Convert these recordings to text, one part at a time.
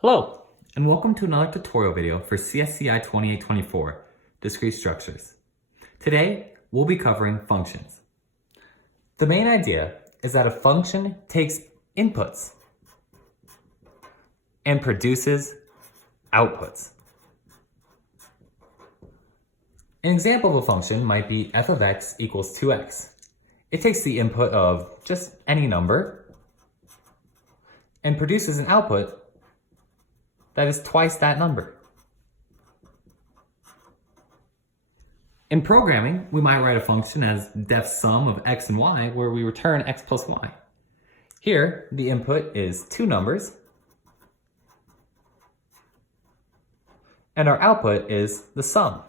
Hello, and welcome to another tutorial video for CSCI 2824, Discrete Structures. Today, we'll be covering functions. The main idea is that a function takes inputs and produces outputs. An example of a function might be f of x equals 2x. It takes the input of just any number and produces an output that is twice that number. In programming, we might write a function as def sum of x and y, where we return x plus y. Here, the input is two numbers, and our output is the sum.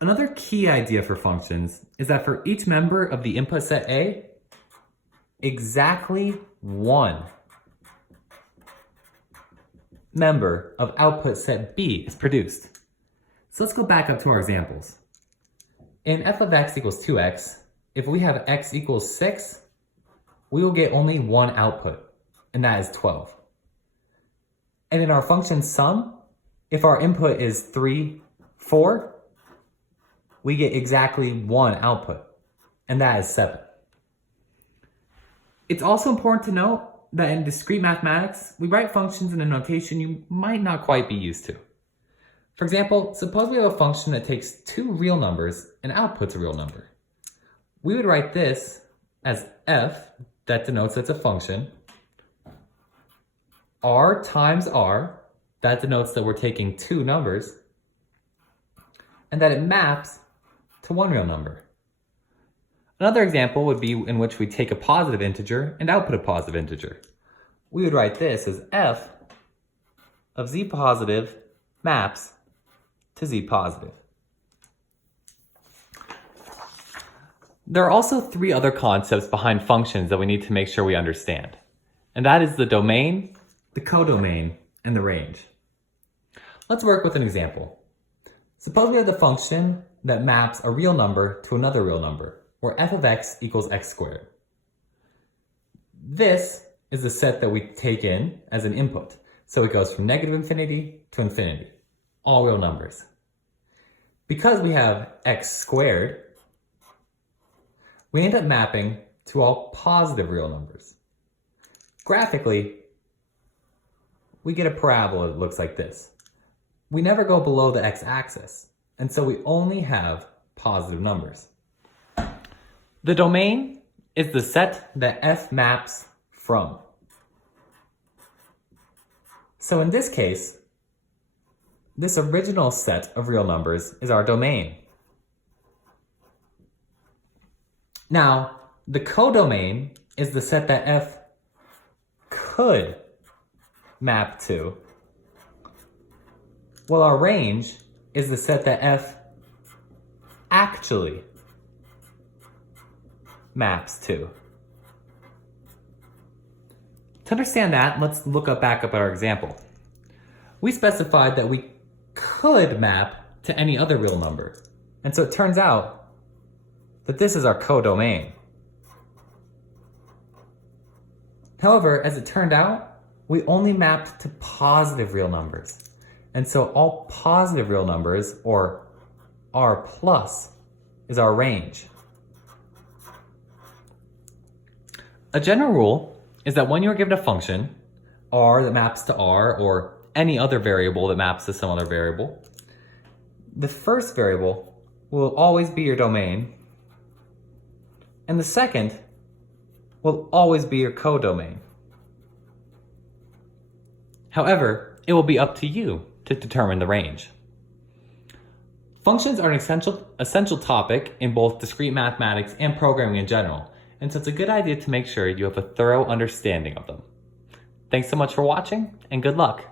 Another key idea for functions is that for each member of the input set A, exactly one member of output set B is produced. So let's go back up to our examples. In f of x equals 2x, if we have x equals 6, we will get only one output, and that is 12. And in our function sum, if our input is 3, 4, we get exactly one output, and that is 7. It's also important to note that in discrete mathematics, we write functions in a notation you might not quite be used to. For example, suppose we have a function that takes two real numbers and outputs a real number. We would write this as f, that denotes it's a function, r times r, that denotes that we're taking two numbers, and that it maps to one real number. Another example would be in which we take a positive integer and output a positive integer. We would write this as f of z positive maps to z positive. There are also three other concepts behind functions that we need to make sure we understand. And that is the domain, the codomain, and the range. Let's work with an example. Suppose we have the function that maps a real number to another real number, where f of x equals x squared. This is the set that we take in as an input. So it goes from negative infinity to infinity, all real numbers. Because we have x squared, we end up mapping to all positive real numbers. Graphically, we get a parabola that looks like this. We never go below the x-axis, and so we only have positive numbers. The domain is the set that f maps from. So in this case, this original set of real numbers is our domain. Now, the codomain is the set that f could map to, while our range is the set that f actually maps to. To understand that, let's look back up at our example. We specified that we could map to any other real number. And so it turns out that this is our codomain. However, as it turned out, we only mapped to positive real numbers. And so all positive real numbers, or r plus, is our range. A general rule is that when you're given a function, r that maps to r, or any other variable that maps to some other variable, the first variable will always be your domain, and the second will always be your codomain. However, it will be up to you to determine the range. Functions are an essential topic in both discrete mathematics and programming in general, and so it's a good idea to make sure you have a thorough understanding of them. Thanks so much for watching, and good luck.